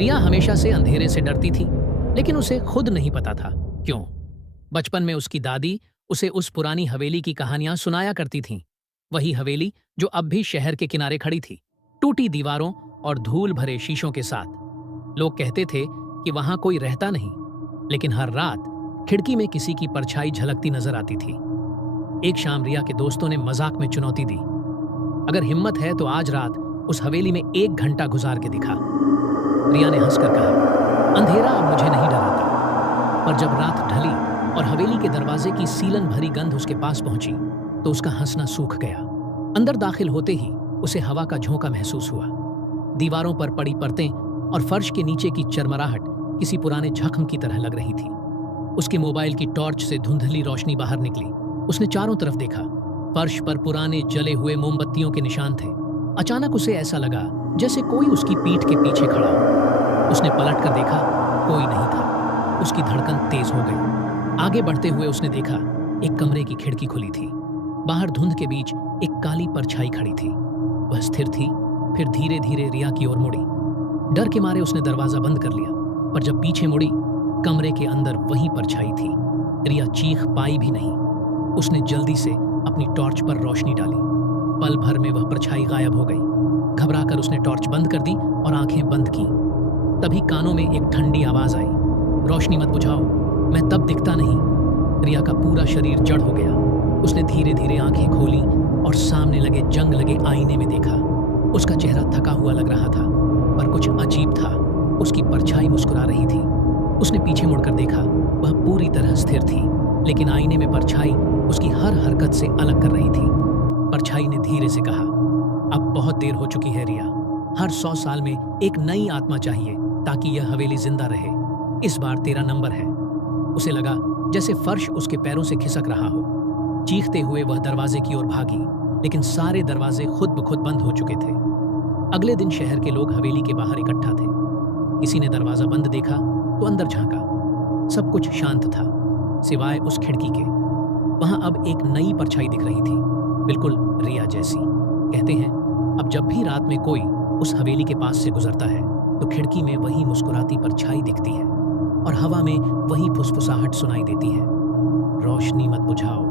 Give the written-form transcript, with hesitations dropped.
रिया हमेशा से अंधेरे से डरती थी, लेकिन उसे खुद नहीं पता था क्यों। बचपन में उसकी दादी उसे उस पुरानी हवेली की कहानियां सुनाया करती थीं। वही हवेली जो अब भी शहर के किनारे खड़ी थी, टूटी दीवारों और धूल भरे शीशों के साथ। लोग कहते थे कि वहां कोई रहता नहीं, लेकिन हर रात खिड़की में किसी की परछाई झलकती नजर आती थी। एक शाम रिया के दोस्तों ने मजाक में चुनौती दी, अगर हिम्मत है तो आज रात उस हवेली में 1 घंटा गुजार के दिखा। रिया ने हंसकर कहा, अंधेरा अब मुझे नहीं डराता। पर जब रात ढली और हवेली के दरवाजे की सीलन भरी गंध उसके पास पहुंची, तो उसका हंसना सूख गया। अंदर दाखिल होते ही उसे हवा का झोंका महसूस हुआ। दीवारों पर पड़ी परतें और फर्श के नीचे की चरमराहट किसी पुराने जख्म की तरह लग रही थी। उसके मोबाइल की टॉर्च से धुंधली रोशनी बाहर निकली। उसने चारों तरफ देखा। फर्श पर पुराने जले हुए मोमबत्तियों के निशान थे। अचानक उसे ऐसा लगा जैसे कोई उसकी पीठ के पीछे खड़ा हो। उसने पलट कर देखा, कोई नहीं था। उसकी धड़कन तेज हो गई। आगे बढ़ते हुए उसने देखा, एक कमरे की खिड़की खुली थी। बाहर धुंध के बीच एक काली परछाई खड़ी थी। वह स्थिर थी, फिर धीरे धीरे रिया की ओर मुड़ी। डर के मारे उसने दरवाजा बंद कर लिया, पर जब पीछे मुड़ी, कमरे के अंदर वही परछाई थी। रिया चीख पाई भी नहीं। उसने जल्दी से अपनी टॉर्च पर रोशनी डाली। पल भर में वह परछाई गायब हो गई। घबराकर उसने टॉर्च बंद कर दी और आंखें बंद की। तभी कानों में एक ठंडी आवाज आई, रोशनी मत बुझाओ, मैं तब दिखता नहीं। रिया का पूरा शरीर जड़ हो गया। उसने धीरे धीरे आंखें खोली और सामने लगे जंग लगे आईने में देखा। उसका चेहरा थका हुआ लग रहा था, पर कुछ अजीब था। उसकी परछाई मुस्कुरा रही थी। उसने पीछे मुड़कर देखा, वह पूरी तरह स्थिर थी, लेकिन आईने में परछाई उसकी हर हरकत से अलग कर रही थी। परछाई ने धीरे से कहा, अब बहुत देर हो चुकी है रिया। हर 100 साल में एक नई आत्मा चाहिए ताकि यह हवेली जिंदा रहे। इस बार तेरा नंबर है। उसे लगा जैसे फर्श उसके पैरों से खिसक रहा हो। चीखते हुए वह दरवाजे की ओर भागी, लेकिन सारे दरवाजे खुद ब खुद बंद हो चुके थे। अगले दिन शहर के लोग हवेली के बाहर इकट्ठा थे। किसी ने दरवाजा बंद देखा तो अंदर झांका। सब कुछ शांत था, सिवाय उस खिड़की के। वहां अब एक नई परछाई दिख रही थी, बिल्कुल रिया जैसी। कहते हैं, अब जब भी रात में कोई उस हवेली के पास से गुजरता है, तो खिड़की में वही मुस्कुराती परछाई दिखती है और हवा में वही फुसफुसाहट सुनाई देती है, रोशनी मत बुझाओ,